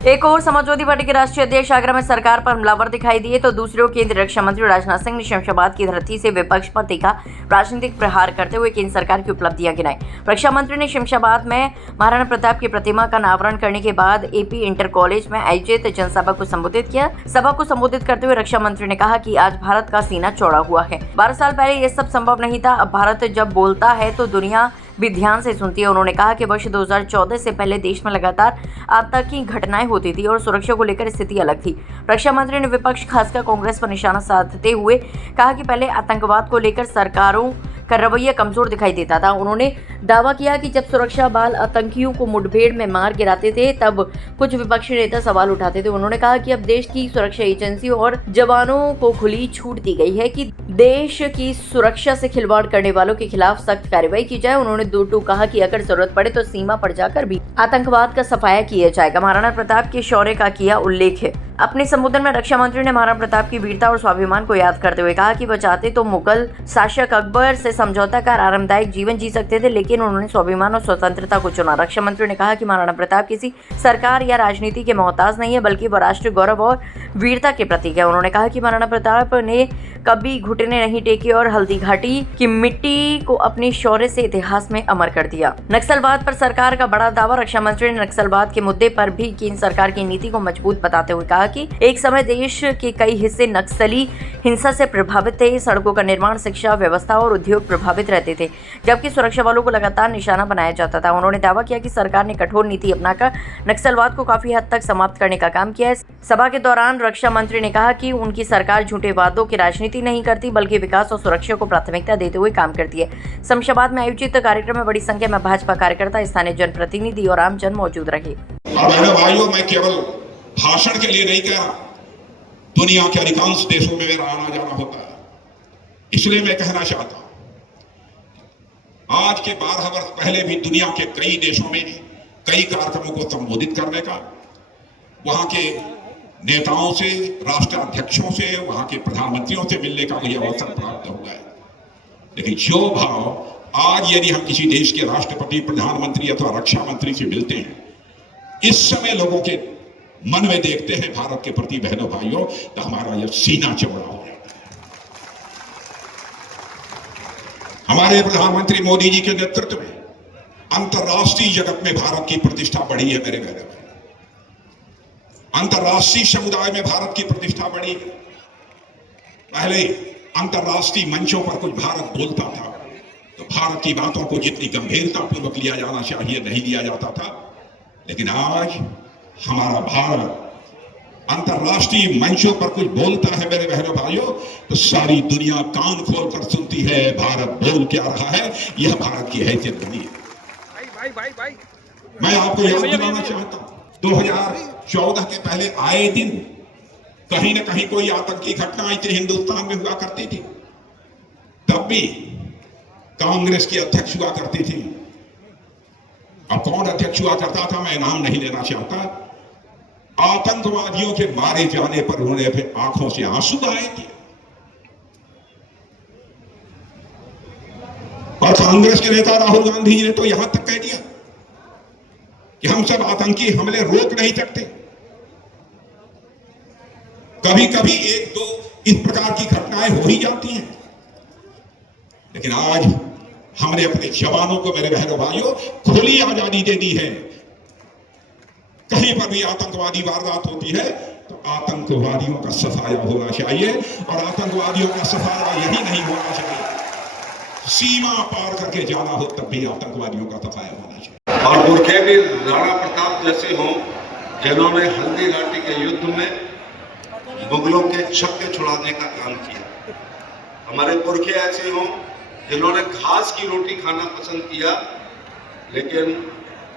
एक और समाजवादी पार्टी के राष्ट्रीय अध्यक्ष आगरा में सरकार पर हमलावर दिखाई दिए तो दूसरी ओर केंद्रीय रक्षा मंत्री राजनाथ सिंह ने शमशाबाद की धरती से विपक्ष पर तीखा राजनीतिक प्रहार करते हुए केंद्र सरकार की उपलब्धियां गिनाई। रक्षा मंत्री ने शमशाबाद में महाराणा प्रताप की प्रतिमा का अनावरण करने के बाद एपी इंटर कॉलेज में आयोजित जनसभा को संबोधित किया। सभा को संबोधित करते हुए रक्षा मंत्री ने कहा कि आज भारत का सीना चौड़ा हुआ है। 12 साल पहले ये सब संभव नहीं था। अब भारत जब बोलता है तो दुनिया भी ध्यान से सुनती है। उन्होंने कहा कि वर्ष 2014 से पहले देश में लगातार आतंकी घटनाएं होती थी और सुरक्षा को लेकर स्थिति अलग थी। रक्षा मंत्री ने विपक्ष खासकर कांग्रेस पर निशाना साधते हुए कहा कि पहले आतंकवाद को लेकर सरकारों का रवैया कमजोर दिखाई देता था। उन्होंने दावा किया कि जब सुरक्षा बल आतंकियों को मुठभेड़ में मार गिराते थे तब कुछ विपक्षी नेता सवाल उठाते थे। उन्होंने कहा कि अब देश की सुरक्षा एजेंसियों और जवानों को खुली छूट दी गई है कि देश की सुरक्षा से खिलवाड़ करने वालों के खिलाफ सख्त कार्रवाई की जाए। उन्होंने दो टूक कहा कि अगर जरूरत पड़े तो सीमा पर जाकर भी आतंकवाद का सफाया किया जाएगा। महाराणा प्रताप के शौर्य का किया उल्लेख है। अपने संबोधन में रक्षा मंत्री ने महाराणा प्रताप की वीरता और स्वाभिमान को याद करते हुए कहा कि वह चाहते तो मुगल शासक अकबर से समझौता कर आरामदायक जीवन जी सकते थे, लेकिन उन्होंने स्वाभिमान और स्वतंत्रता को चुना। रक्षा मंत्री ने कहा कि महाराणा प्रताप किसी सरकार या राजनीति के मोहताज नहीं है, बल्कि वह राष्ट्रीय गौरव और वीरता के प्रतीक है। उन्होंने कहा कि महाराणा प्रताप ने कभी घुटने नहीं टेके और हल्दी घाटी की मिट्टी को अपने शौर्य से इतिहास में अमर कर दिया। नक्सलवाद पर सरकार का बड़ा दावा। रक्षा मंत्री ने नक्सलवाद के मुद्दे पर भी केंद्र सरकार की नीति को मजबूत बताते हुए कहा कि एक समय देश के कई हिस्से नक्सली हिंसा से प्रभावित थे। सड़कों का निर्माण, शिक्षा व्यवस्था और उद्योग प्रभावित रहते थे, जबकि सुरक्षा बलों को लगातार निशाना बनाया जाता था। उन्होंने दावा किया कि सरकार ने कठोर नीति अपनाकर नक्सलवाद को काफी हद तक समाप्त करने का काम किया है। सभा के दौरान रक्षा मंत्री ने कहा कि उनकी सरकार झूठे वादों की राजनीति नहीं करती, बल्कि विकास और सुरक्षा को प्राथमिकता देते हुए काम करती है। शमशाबाद में आयोजित कार्यक्रम में बड़ी संख्या में भाजपा कार्यकर्ता, स्थानीय जनप्रतिनिधि और आमजन मौजूद रहे। भाइयों, मैं केवल भाषण के लिए नहीं कह रहा, दुनिया के अधिकांश देशों में मेरा आना जाना होता है, इसलिए मैं कहना चाहता हूं आज के 12 वर्ष पहले भी दुनिया के कई देशों में कई कार्यक्रमों को संबोधित करने का, वहां के नेताओं से, राष्ट्राध्यक्षों से, वहां के प्रधानमंत्रियों से मिलने का मुझे अवसर प्राप्त हुआ है। लेकिन जो भाव आज यदि हम किसी देश के राष्ट्रपति, प्रधानमंत्री अथवा रक्षा मंत्री से मिलते हैं, इस समय लोगों के मन में देखते हैं भारत के प्रति बहनों भाइयों, तो हमारा यह सीना चौड़ा हो जाता है। हमारे प्रधानमंत्री मोदी जी के नेतृत्व में अंतर्राष्ट्रीय जगत में भारत की प्रतिष्ठा बढ़ी है। मेरे बहनों भाई, अंतर्राष्ट्रीय समुदाय में भारत की प्रतिष्ठा बढ़ी है। पहले अंतर्राष्ट्रीय मंचों पर कुछ भारत बोलता था तो भारत की बातों को जितनी गंभीरता पूर्वक लिया जाना चाहिए नहीं लिया जाता था, लेकिन आज हमारा भारत अंतर्राष्ट्रीय मंचों पर कुछ बोलता है मेरे बहनों भाइयों, तो सारी दुनिया कान खोल कर सुनती है भारत बोल क्या रहा है। यह भारत की हैसियत बनी है। मैं आपको याद दिलाना चाहता हूं, 2014 के पहले आए दिन कहीं न कहीं कोई आतंकी घटना इसे हिंदुस्तान में हुआ करती थी, तब भी कांग्रेस के अध्यक्ष हुआ करती थी। अब कौन अध्यक्ष हुआ करता था मैं नाम नहीं लेना चाहता। आतंकवादियों के मारे जाने पर उन्होंने अपने आंखों से आंसू बहाए थे और कांग्रेस के नेता राहुल गांधी जी ने तो यहां तक कह दिया कि हम सब आतंकी हमले रोक नहीं सकते। कभी कभी एक दो इस प्रकार की घटनाएं हो ही जाती हैं, लेकिन आज हमने अपने जवानों को मेरे बहनों भाइयों खुली आजादी दे दी है। कहीं पर भी आतंकवादी वारदात होती है तो आतंकवादियों का सफाया होना चाहिए, और आतंकवादियों का सफाया यही नहीं होना चाहिए, सीमा पार करके जाना हो तब भी आतंकवादियों का सफाया होना चाहिए। और पुरखे भी राणा प्रताप जैसे हों जिन्होंने हल्दी घाटी के युद्ध में मुगलों के छक्के छुड़ाने का काम किया। हमारे पुरखे ऐसे हों जिन्होंने घास की रोटी खाना पसंद किया लेकिन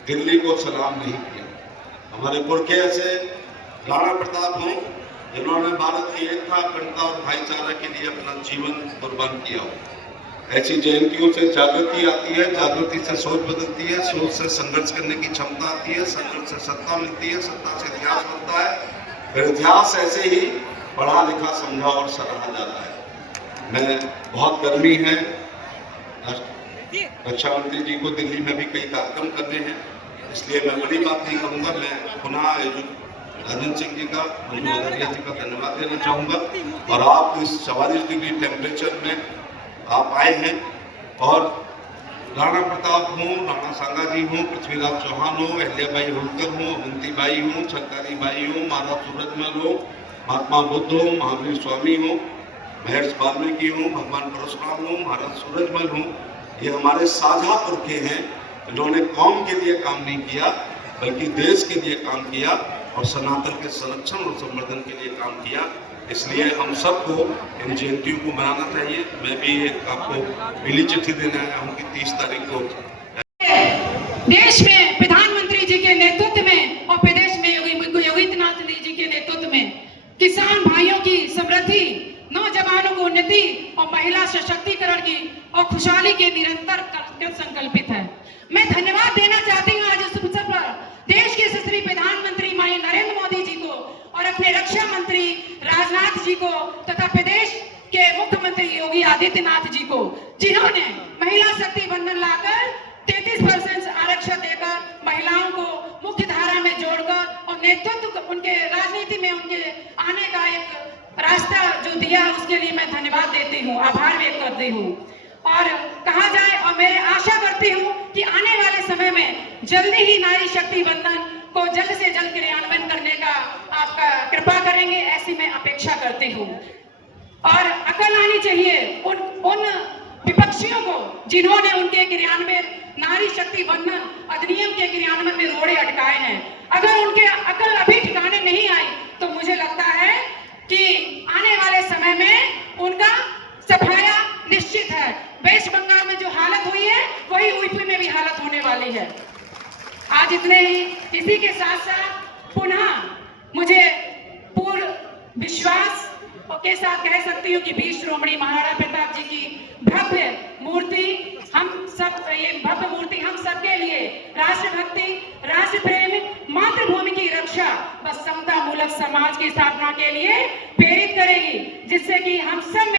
दिल्ली को सलाम नहीं किया। हमारे पुरखे ऐसे राणा प्रताप हों जिन्होंने भारत की एकता, अखंडता और भाईचारा के लिए अपना जीवन कुर्बान किया हो। ऐसी जयंतियों से जागृति आती है, जागृति से सोच बदलती है, सोच से संघर्ष करने की क्षमता आती है, संघर्ष से सत्ता मिलती है, सत्ता से इतिहास बनता है, फिर इतिहास ऐसे ही पढ़ा लिखा, समझा और सराहा जाता है। मैं बहुत गर्मी है, रक्षा मंत्री जी को दिल्ली में भी कई कार्यक्रम करने हैं, इसलिए मैं बड़ी बात नहीं कहूँगा। मैं पुनः आयोजित राजन सिंह जी का, मंजू मगरिया जी का धन्यवाद देना चाहूँगा। और आप इस 44 डिग्री टेम्परेचर में आप आए हैं, और राणा प्रताप हूँ, राणा सांगा जी हूँ, पृथ्वीराज चौहान हूँ, अहल्याबाई होलकर हूँ, अवंती बाई हूँ, सरकारी बाई हूँ, महाराज सूरजमल हूँ, महात्मा बुद्ध हूँ, महावीर स्वामी हूँ, महर्षि वाल्मीकि हूँ, भगवान परशुराम हूँ, महाराज सूरजमल हूँ। ये हमारे साझा पुरखे हैं, इन्होंने कौम के लिए काम नहीं किया बल्कि देश के लिए काम किया और सनातन के संरक्षण और संवर्धन के लिए काम किया। इसलिए हम सबको इन जयंतियों को मनाना चाहिए। मैं भी एक आपको मिली चिट्ठी देने आया हूँ कि 30 तारीख को देश में प्रधानमंत्री जी के नेतृत्व में और प्रदेश में योगी आदित्यनाथ जी के नेतृत्व में किसान भाइयों की समृद्धि, नौजवानों को उन्नति और महिला सशक्तिकरण की और खुशहाली के निरंतर संकल्पित है। मैं धन्यवाद देना चाहती हूँ आज इस अवसर पर देश के यशस्वी प्रधानमंत्री माननीय नरेंद्र मोदी जी को और अपने रक्षा मंत्री राजनाथ जी को तथा प्रदेश के मुख्यमंत्री योगी आदित्यनाथ जी को, जिन्होंने महिला शक्ति बंधन लाकर 33% आरक्षण देकर महिलाओं को मुख्य धारा में जोड़कर और नेतृत्व उनके राजनीति में उनके आने का एक रास्ता जो दिया, उसके लिए मैं धन्यवाद देती हूँ, आभार व्यक्त करती हूँ। और कहा जाए और मैं आशा करती हूँ कि आने वाले समय में जल्दी ही नारी शक्ति बंधन को जल्द से जल्द क्रियान्वयन करने का आपका कृपा करेंगे, ऐसी मैं अपेक्षा करती हूँ। और अकल आनी चाहिए उन विपक्षियों को जिन्होंने उनके क्रियान्वयन नारी शक्ति बंधन अधिनियम के क्रियान्वयन में रोड़े अटकाए हैं। अगर उनके अकल अभी ठिकाने नहीं आई तो मुझे लगता है कि आने वाले समय में उनका सफाया निश्चित है। वेस्ट बंगाल में जो हालत हुई है वही यूपी में भी हालत होने वाली है। आज इतने ही, इसी के साथ साथ पुनः मुझे पूर्ण विश्वास के साथ कह सकती हूँ कि वीर शिरोमणि महाराणा प्रताप जी की भव्य मूर्ति हम सबके लिए राष्ट्रभक्ति, राष्ट्र प्रेम, मातृभूमि की रक्षा व समता मूलक समाज की स्थापना के लिए प्रेरित करेगी, जिससे कि हम सब